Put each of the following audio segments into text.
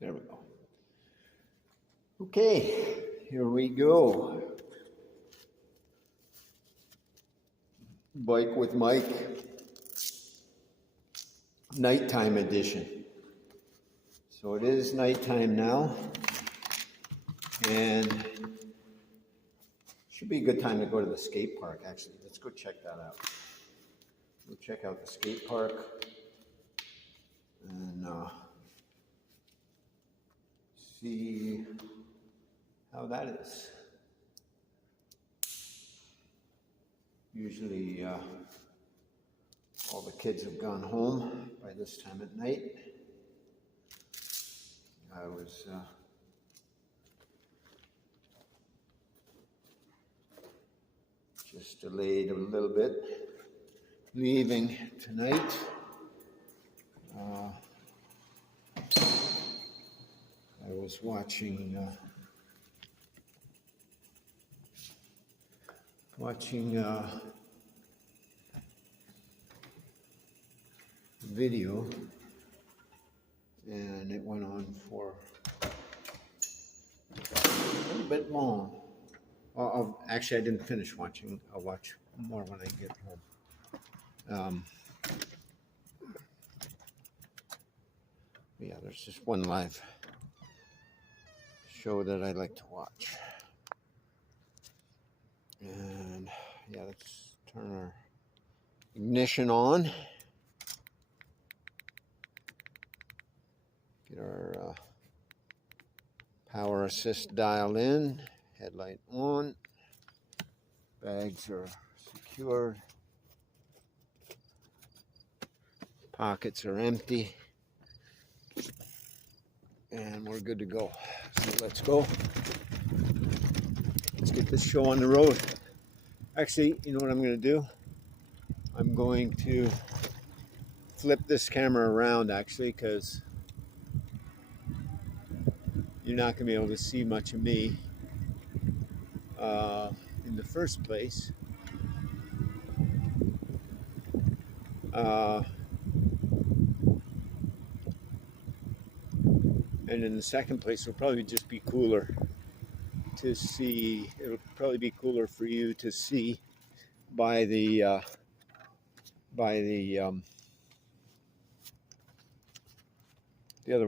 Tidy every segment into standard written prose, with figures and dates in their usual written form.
There we go. Okay, here we go. Bike with Mike, nighttime edition. So it is nighttime now, and should be a good time to go to the skate park, actually. Let's go check that out. Go check out the skate park and see how that is. Usually all the kids have gone home by this time at night. I was just delayed a little bit leaving tonight. I was watching video, and it went on for a little bit long. Actually, I didn't finish watching. I'll watch more when I get home. Yeah, there's just one live show that I like to watch. And yeah, let's turn our ignition on. Get our power assist dialed in. Headlight on. Bags are secured. Pockets are empty. And we're good to go. So let's go. Let's get this show on the road. Actually, you know what I'm going to do? I'm going to flip this camera around, actually, because you're not going to be able to see much of me in the first place. And in the second place, it'll probably just be cooler to see. It'll probably be cooler for you to see by the other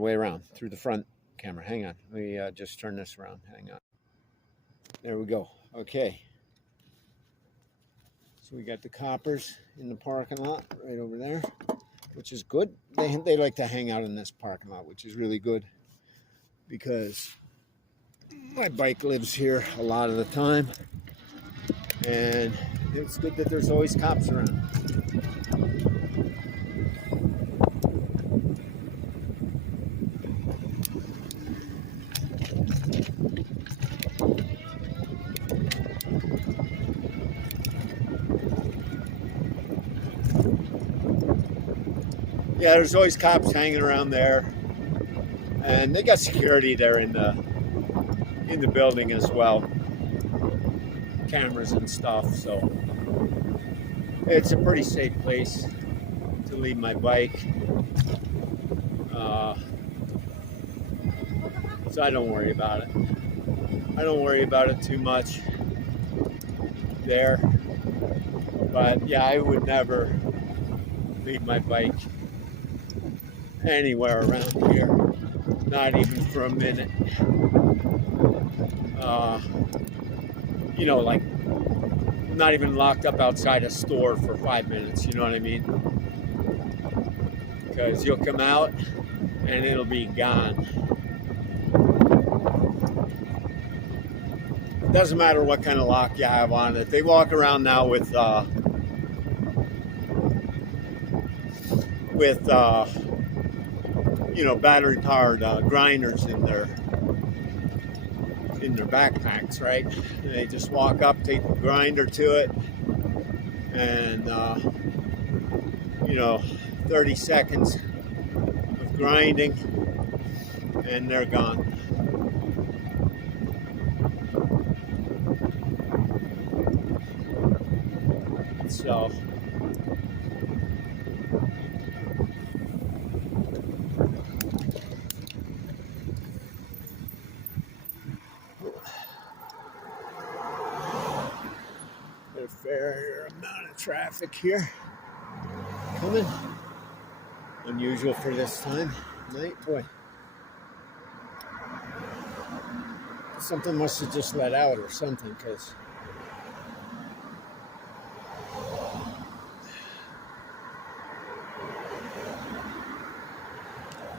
way around, through the front camera. Hang on, let me just turn this around. Hang on. There we go. Okay. So we got the coppers in the parking lot right over there, which is good. They like to hang out in this parking lot, which is really good because my bike lives here a lot of the time, and it's good that there's always cops around. Yeah, there's always cops hanging around there, and they got security there in the building as well, cameras and stuff. So it's a pretty safe place to leave my bike. So I don't worry about it. I don't worry about it too much there. But yeah, I would never leave my bike anywhere around here, not even for a minute. You know, like not even locked up outside a store for 5 minutes, you know what I mean? Because you'll come out and it'll be gone. Doesn't matter what kind of lock you have on it. They walk around now with you know, battery powered grinders in their backpacks, right? And they just walk up, take the grinder to it, and you know, 30 seconds of grinding and they're gone. So traffic here coming. Unusual for this time of night. Boy, something must have just let out or something, because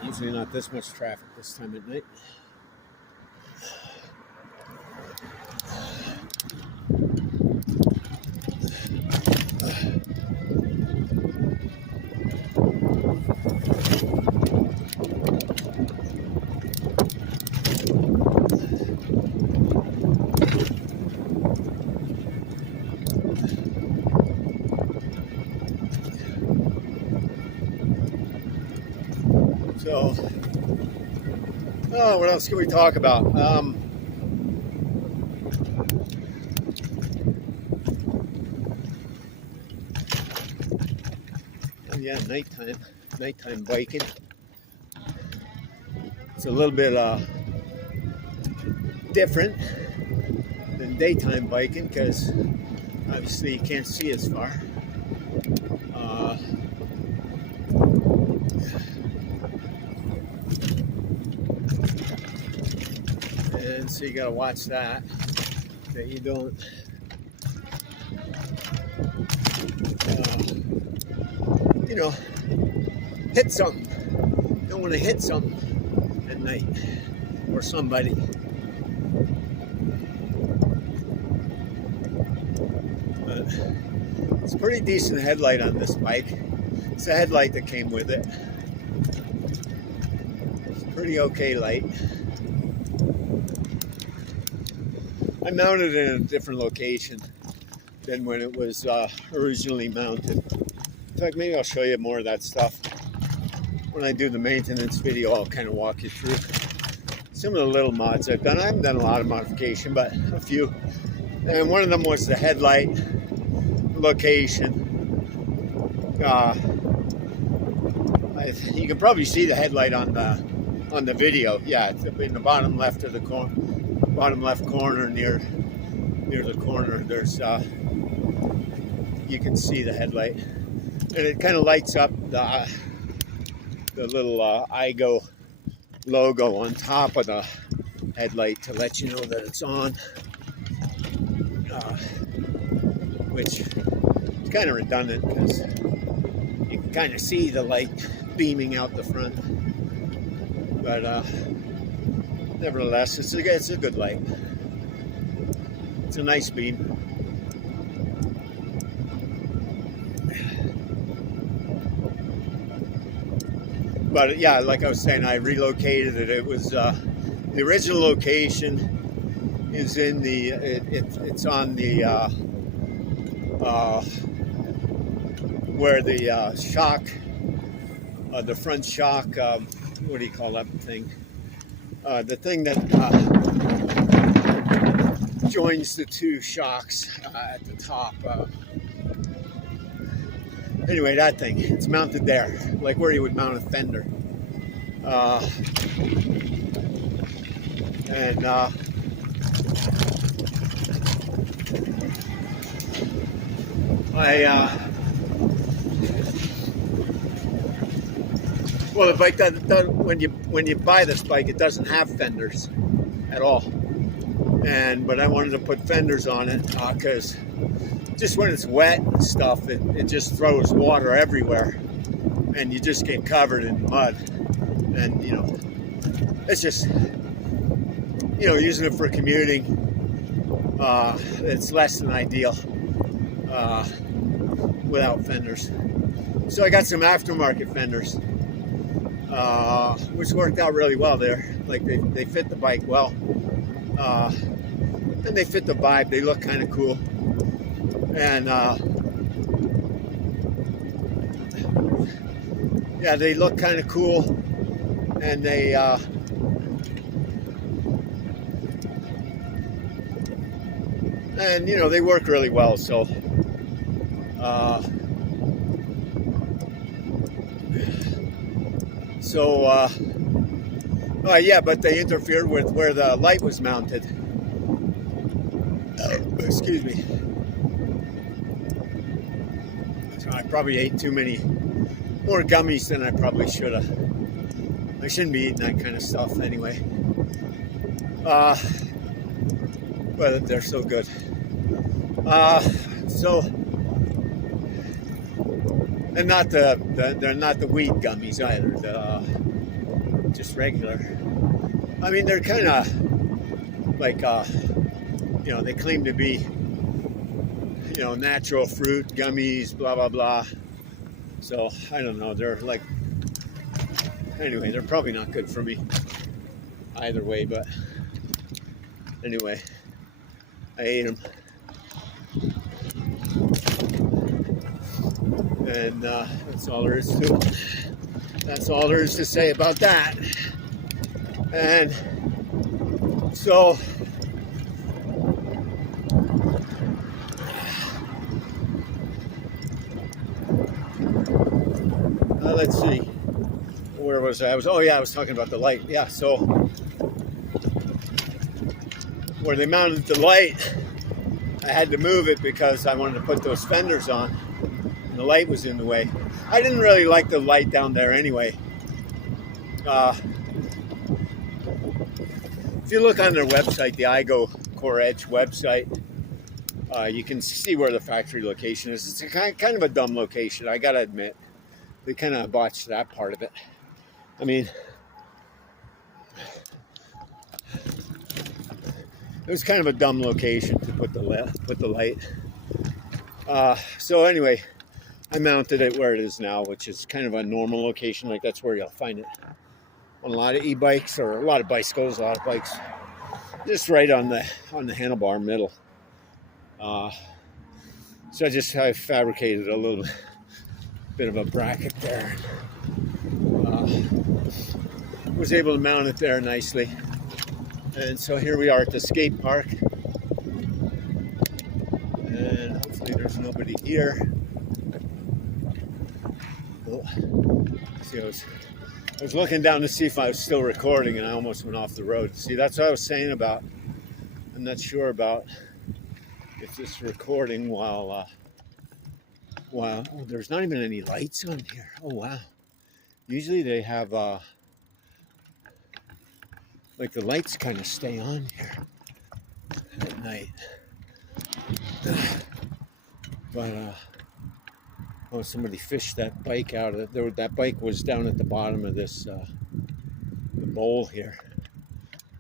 usually not this much traffic this time at night. So, what else can we talk about? Yeah, nighttime biking. It's a little bit different than daytime biking because obviously you can't see as far. And so you gotta watch that you don't hit something. You don't want to hit something at night or somebody. But it's a pretty decent headlight on this bike. It's a headlight that came with it. It's a pretty okay light. I mounted it in a different location than when it was originally mounted. In fact, maybe I'll show you more of that stuff. When I do the maintenance video, I'll kind of walk you through some of the little mods I've done. I haven't done a lot of modification, but a few. And one of them was the headlight location. You can probably see the headlight on the video. Yeah, it's in the bottom left of the bottom left corner near the corner. There's you can see the headlight, and it kind of lights up the little iGo logo on top of the headlight to let you know that it's on, which is kind of redundant because you can kind of see the light beaming out the front, but nevertheless it's a good light. It's a nice beam. But yeah, like I was saying, I relocated it. It was the original location is in the it's on the where the shock, the front shock. What do you call that thing? The thing that joins the two shocks at the top. Anyway, that thing, it's mounted there, like where you would mount a fender. Well, the bike when you buy this bike, it doesn't have fenders at all. But I wanted to put fenders on it because just when it's wet and stuff, it just throws water everywhere, and you just get covered in mud. And it's just using it for commuting. It's less than ideal without fenders. So I got some aftermarket fenders, which worked out really well there. Like they fit the bike well, and they fit the vibe. They look kind of cool. And yeah, they look kind of cool, and they they work really well. So yeah, but they interfered with where the light was mounted. Excuse me. I probably ate too many more gummies than I probably should have. I shouldn't be eating that kind of stuff anyway. But they're so good. And not they're not the weed gummies either. Just regular. I mean, they're kind of like they claim to be natural fruit gummies, blah blah blah. So I don't know. They're like anyway. They're probably not good for me either way. But anyway, I ate them. And that's all there is to it. That's all there is to say about that. And so let's see. Where was I? I was talking about the light. Yeah, so where they mounted the light, I had to move it because I wanted to put those fenders on. And the light was in the way. I didn't really like the light down there anyway. If you look on their website, the Igo Core Edge website, you can see where the factory location is. It's a kind of a dumb location, I gotta admit. They kind of botched that part of it. I mean, it was kind of a dumb location to put the light. So anyway, I mounted it where it is now, which is kind of a normal location. Like that's where you'll find it on a lot of e-bikes or a lot of bicycles, a lot of bikes. Just right on the handlebar middle. So I fabricated a little bit of a bracket there. Was able to mount it there nicely. And so here we are at the skate park. And hopefully there's nobody here. Oh, see, I was looking down to see if I was still recording and I almost went off the road. See, that's what I was saying about, I'm not sure about if this recording while there's not even any lights on here. Oh, wow. Usually they have, like the lights kind of stay on here at night. But, somebody fished that bike out of it. That bike was down at the bottom of this the bowl here,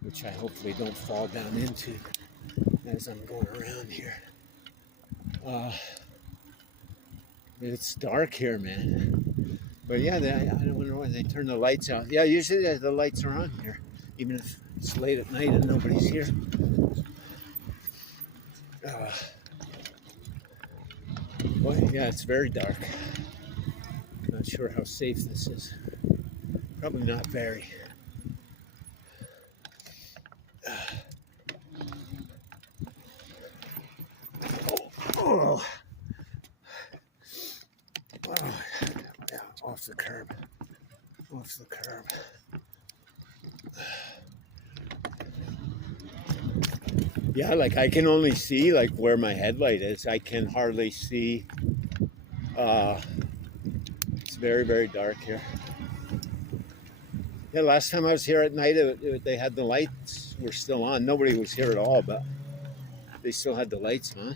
which I hopefully don't fall down into as I'm going around here. It's dark here, man. But yeah, I don't wonder why they turn the lights out. Yeah, usually the lights are on here, even if it's late at night and nobody's here. Well, yeah, it's very dark. Not sure how safe this is. Probably not very. Oh. Yeah, off the curb. Off the curb. Yeah, like I can only see like where my headlight is. I can hardly see. It's very, very dark here. Yeah, last time I was here at night, they had the lights were still on. Nobody was here at all, but they still had the lights on.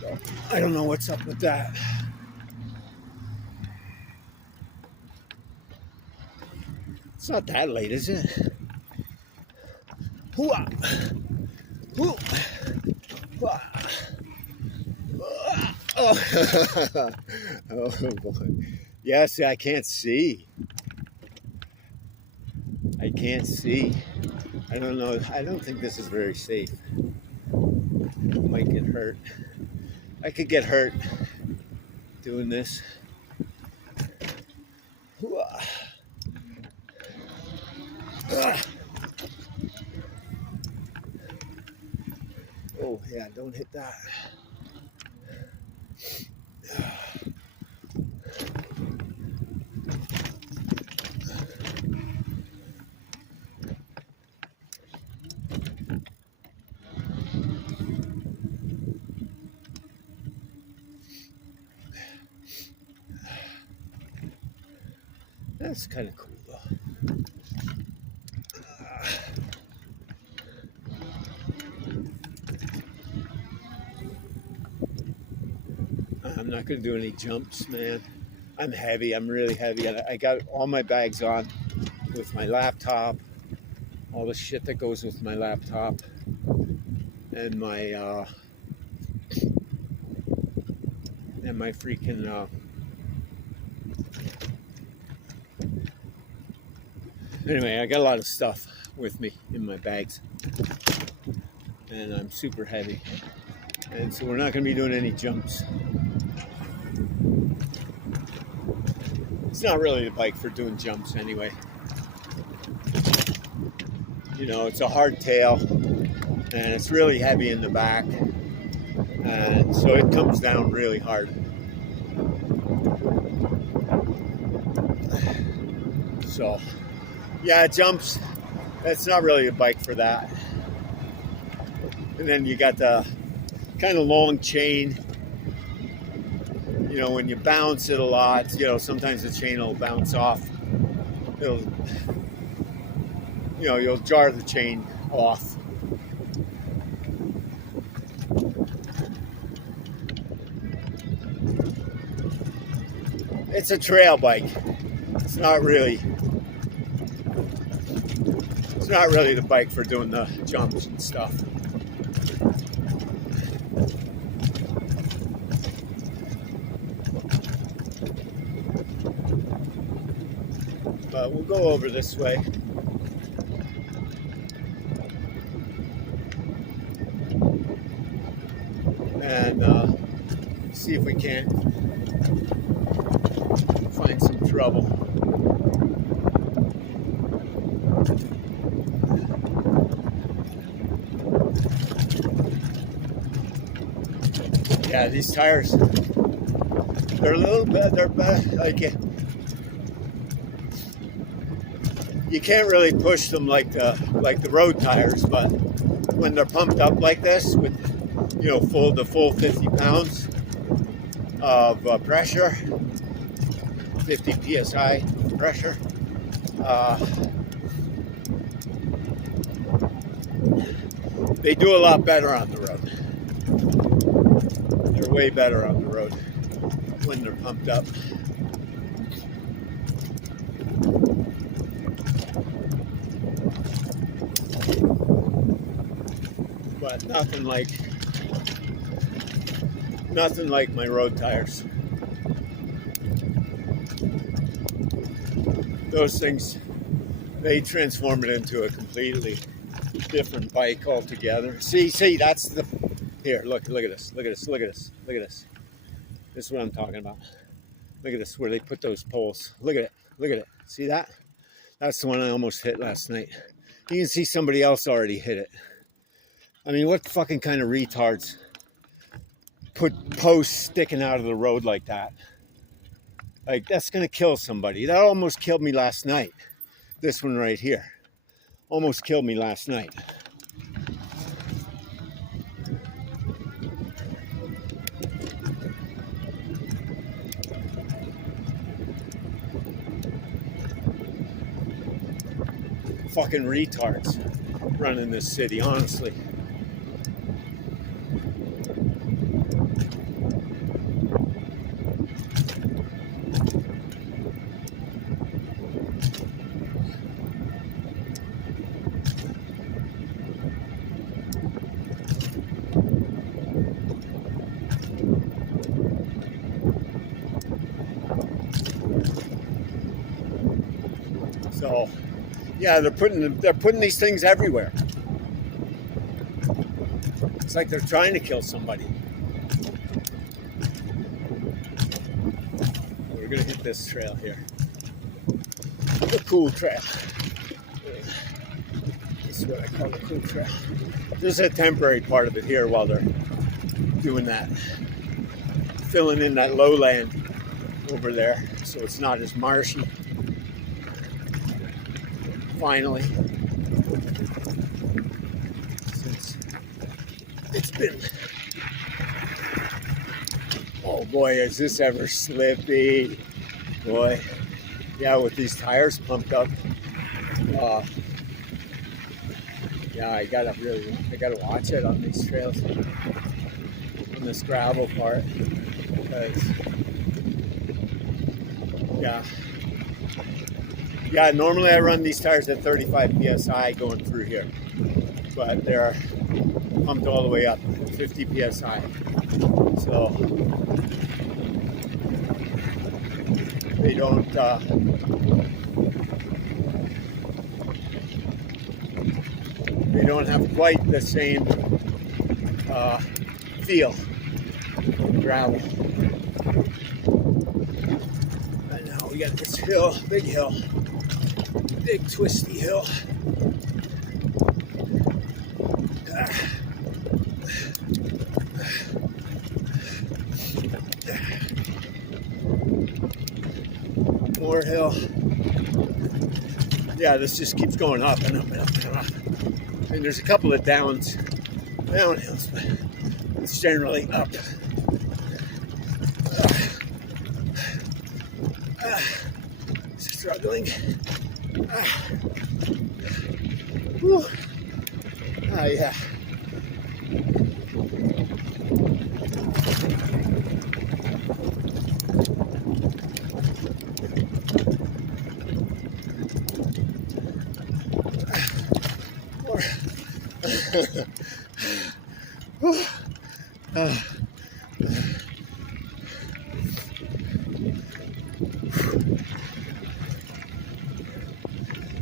So I don't know what's up with that. It's not that late, is it? Hoo-ah! Oh, oh boy. Yes, I can't see. I can't see. I don't know. I don't think this is very safe. I might get hurt. I could get hurt doing this. Oh, yeah, don't hit that. That's kind of cool though. I'm not going to do any jumps, man. I'm heavy. I'm really heavy. I got all my bags on with my laptop, all the shit that goes with my laptop, and my freaking. Anyway, I got a lot of stuff with me in my bags, and I'm super heavy, and so we're not going to be doing any jumps. It's not really a bike for doing jumps anyway. You know, it's a hard tail, and it's really heavy in the back, and so it comes down really hard. So, yeah, jumps, that's not really a bike for that. And then you got the kind of long chain. You know, when you bounce it a lot, you know, sometimes the chain will bounce off. It'll, you know, you'll jar the chain off. It's a trail bike. It's not really the bike for doing the jumps and stuff. But we'll go over this way. And see if we can't find some trouble. Yeah, these tires, they're a little bit, they're like, you can't really push them like the road tires, but when they're pumped up like this with, you know, the full 50 pounds of pressure, 50 psi pressure, they do a lot better on the road. They're way better on the road when they're pumped up. But nothing like my road tires. Those things, they transform it into a completely different bike altogether. See, that's the, here, look at this, look at this. This is what I'm talking about. Look at this, where they put those poles. Look at it, see that? That's the one I almost hit last night. You can see somebody else already hit it. I mean, what fucking kind of retards put posts sticking out of the road like that? Like, that's gonna kill somebody. That almost killed me last night. This one right here. Almost killed me last night. Fucking retards running this city, honestly. So, yeah, they're putting these things everywhere. It's like they're trying to kill somebody. We're gonna hit this trail here. The cool trail. This is what I call the cool trail. There's a temporary part of it here while they're doing that, filling in that lowland over there, so it's not as marshy. Finally, since it's been, oh boy, is this ever slippy, boy. yeah, with these tires pumped up, yeah, I gotta watch it on these trails, on this gravel part, because yeah, normally I run these tires at 35 psi going through here, but they're pumped all the way up 50 psi. So they don't have quite the same feel gravel. And now we got this hill, big twisty hill. More hill. Yeah, this just keeps going up and up and up and up. And there's a couple of downhills, but it's generally up. Struggling. Yeah.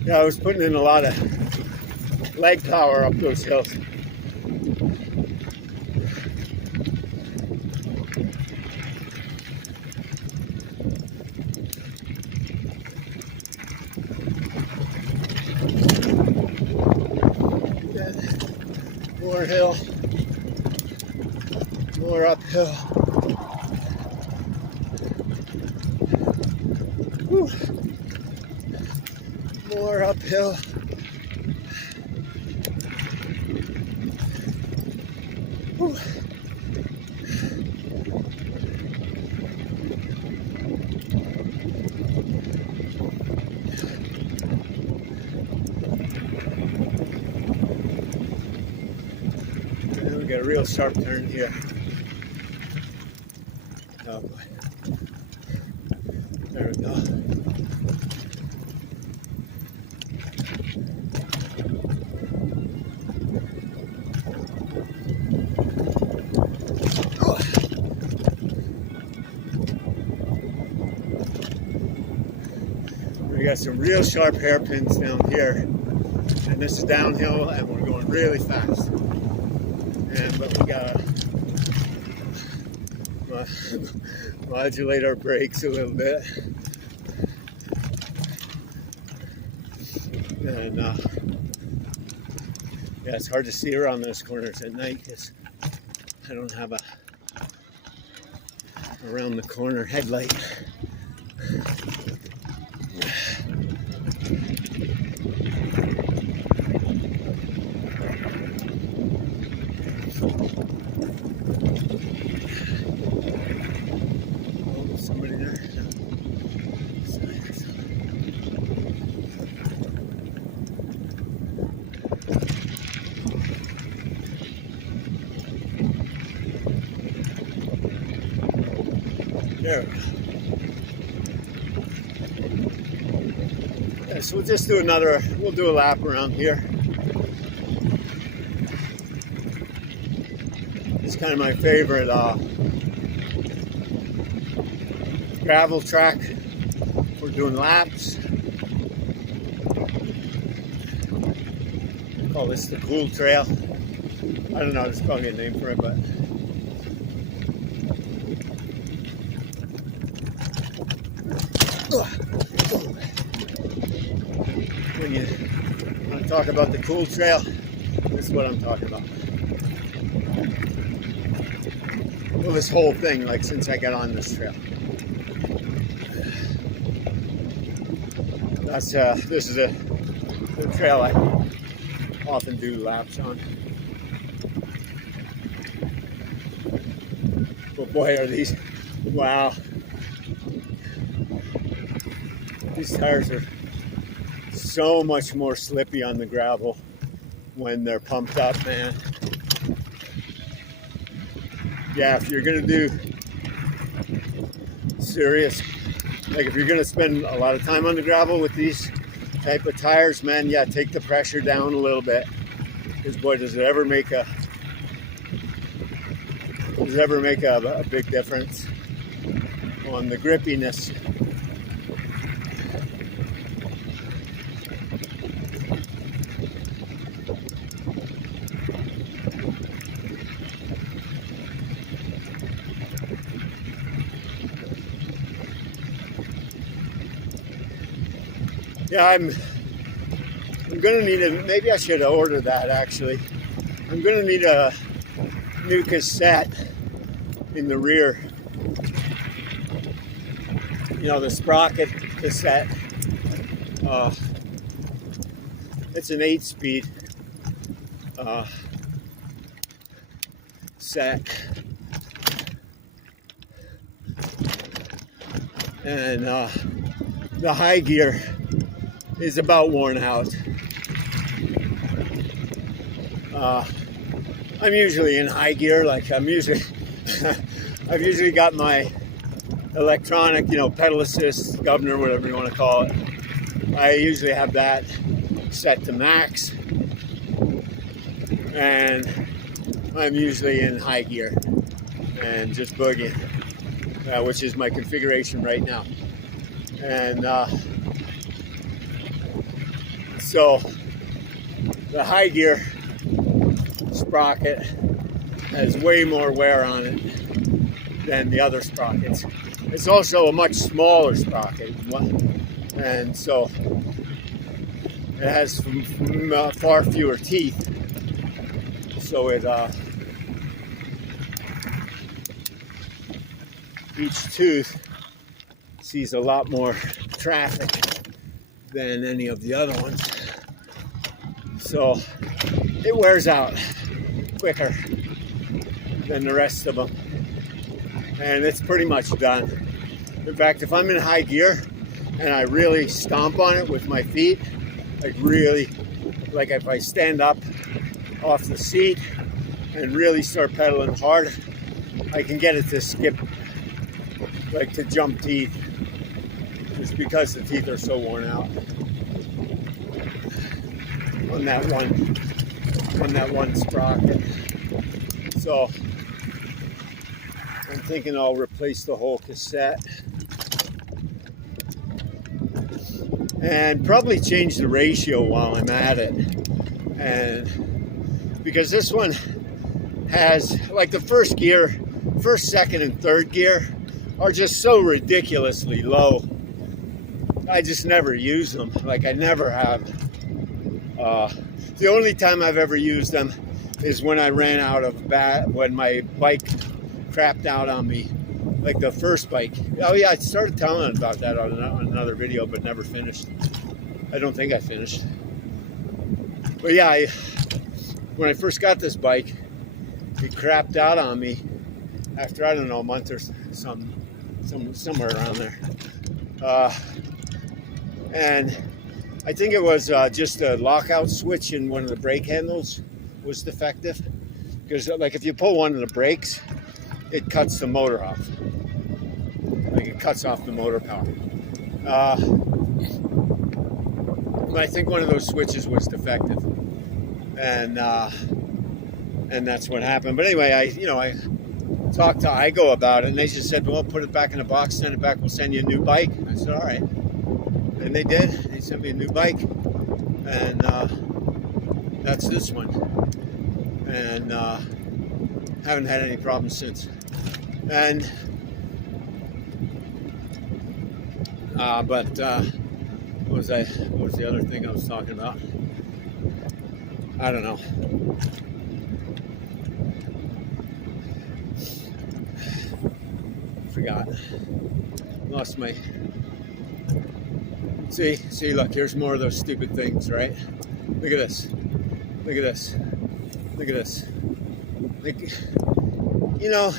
Yeah, I was putting in a lot of leg power up those hills. More hill, more uphill. Whew. More uphill. Whew. And we got a real sharp turn here. Oh boy. There we go. We got some real sharp hairpins down here, and this is downhill, and we're going really fast. But we gotta modulate our brakes a little bit, and yeah, it's hard to see around those corners at night because I don't have a around the corner headlight. Somebody there. There. Yeah, so we'll just do we'll do a lap around here. It's kind of my favorite gravel track for doing laps. I call this the Cool Trail. I don't know, there's probably a name for it, but when you want to talk about the Cool Trail, this is what I'm talking about. Well, this whole thing, like since I got on this trail. This is the trail I often do laps on. But boy, are these, wow. These tires are so much more slippy on the gravel when they're pumped up, man. Yeah, if you're gonna do serious, like if you're gonna spend a lot of time on the gravel with these type of tires, man, yeah, take the pressure down a little bit. Because boy, does it ever make a big difference on the grippiness. Yeah, I'm gonna need maybe I should order that actually. I'm gonna need a new cassette in the rear. You know, the sprocket cassette. It's an 8-speed set. And the high gear is about worn out. I'm usually in high gear, like I've usually got my electronic, you know, pedal assist, governor, whatever you want to call it. I usually have that set to max, and I'm usually in high gear and just boogieing, which is my configuration right now. And so the high gear sprocket has way more wear on it than the other sprockets. It's also a much smaller sprocket, and so it has far fewer teeth. So it each tooth sees a lot more traffic than any of the other ones. So it wears out quicker than the rest of them. And it's pretty much done. In fact, if I'm in high gear and I really stomp on it with my feet, like if I stand up off the seat and really start pedaling hard, I can get it to skip, like to jump teeth, just because the teeth are so worn out on that one sprocket. So I'm thinking I'll replace the whole cassette and probably change the ratio while I'm at it. And because this one has, like, the first gear, first, second, and third gear are just so ridiculously low. I just never use them. Like, I never have. The only time I've ever used them is when I ran out of when my bike crapped out on me, like the first bike. Oh yeah, I started telling about that on another video, but never finished. I don't think I finished. But yeah, when I first got this bike, it crapped out on me after, I don't know, a month or somewhere around there. And I think it was just a lockout switch in one of the brake handles was defective. Because like if you pull one of the brakes, it cuts the motor off. Like it cuts off the motor power. But I think one of those switches was defective. And that's what happened. But anyway, I talked to Igo about it, and they just said, well, put it back in a box, send it back, we'll send you a new bike. I said, all right. And they did. They sent me a new bike, and that's this one. And haven't had any problems since. And what was the other thing I was talking about? I don't know. Forgot. Lost my. See, look, here's more of those stupid things, right? Look at this. Look at this. Look at this. Like, you know,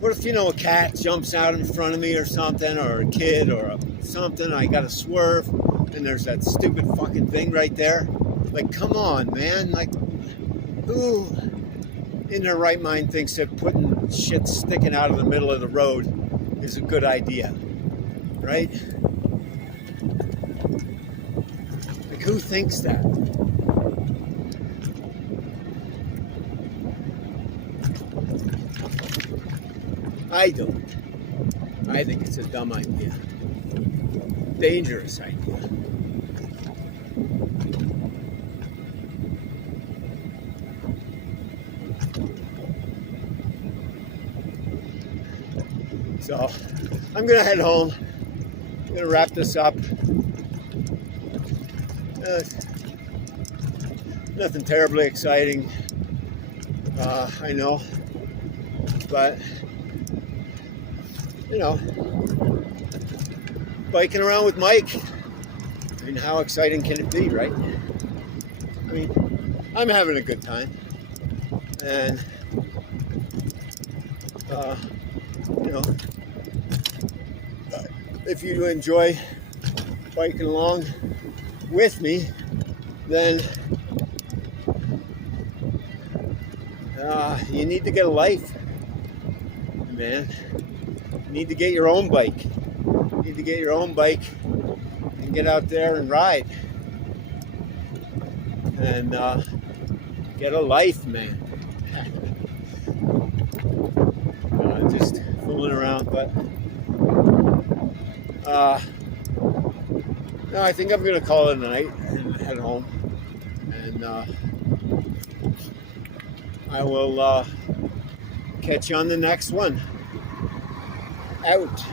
What if, a cat jumps out in front of me or something, or a kid or something, I gotta swerve, and there's that stupid fucking thing right there? Like, come on, man. Like, who in their right mind thinks that putting shit sticking out of the middle of the road is a good idea, right? Like, who thinks that? I don't. I think it's a dumb idea. Dangerous idea. So, I'm gonna head home. I'm gonna wrap this up. Nothing terribly exciting, I know, but biking around with Mike. I mean, how exciting can it be, right? I mean, I'm having a good time, and if you enjoy biking along with me, then you need to get a life, man. You need to get your own bike. You need to get your own bike and get out there and ride. And get a life, man. Just fooling around, but no, I think I'm gonna call it a night and head home, and I will catch you on the next one. Out.